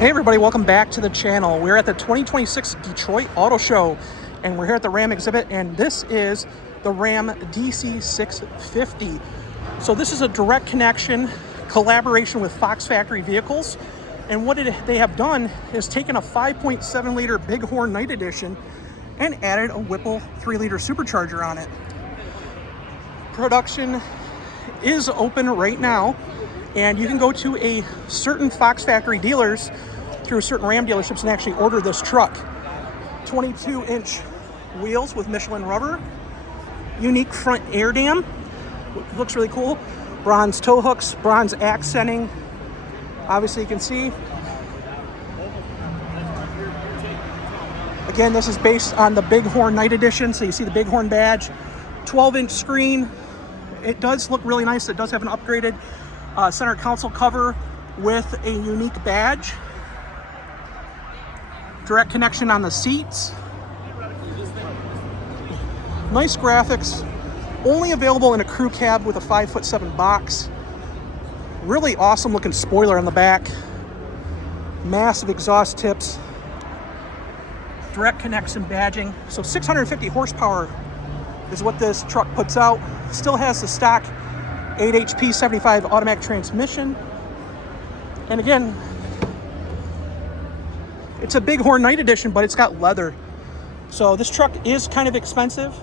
Hey everybody, welcome back to the channel. We're at the 2026 Detroit Auto Show and we're here at the Ram exhibit, and this is the Ram DC650. So this is a direct connection collaboration with Fox Factory Vehicles, and what they have done is taken a 5.7 liter Bighorn Night Edition and added a Whipple 3-liter supercharger on it. Production is open right now, and you can go to a certain Fox Factory dealers through certain Ram dealerships and actually order this truck. 22-inch wheels with Michelin rubber, unique front air dam, looks really cool, bronze tow hooks, bronze accenting. Obviously you can see. Again, this is based on the Bighorn Night Edition, so you see the Bighorn badge. 12-inch screen. It does look really nice. It does have an upgraded center console cover with a unique badge. Direct connection on the seats. Nice graphics. Only available in a crew cab with a 5'7" box. Really awesome looking spoiler on the back. Massive exhaust tips. Direct connection badging. So 650 horsepower is what this truck puts out. Still has the stock 8 HP 75 automatic transmission. And again, it's a Bighorn Night Edition, but it's got leather. So this truck is kind of expensive,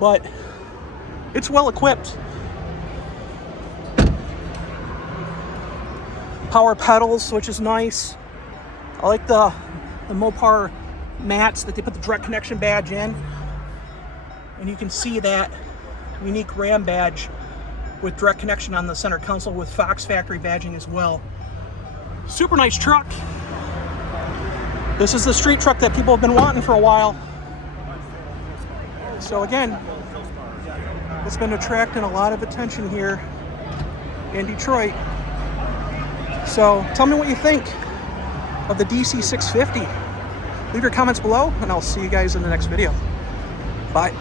but it's well equipped. Power pedals, which is nice. I like the Mopar mats that they put the direct connection badge in. And you can see that unique Ram badge with direct connection on the center console with Fox Factory badging as well. Super nice truck. This is the street truck that people have been wanting for a while. So again, it's been attracting a lot of attention here in Detroit. So tell me what you think of the DC650. Leave your comments below, and I'll see you guys in the next video. Bye.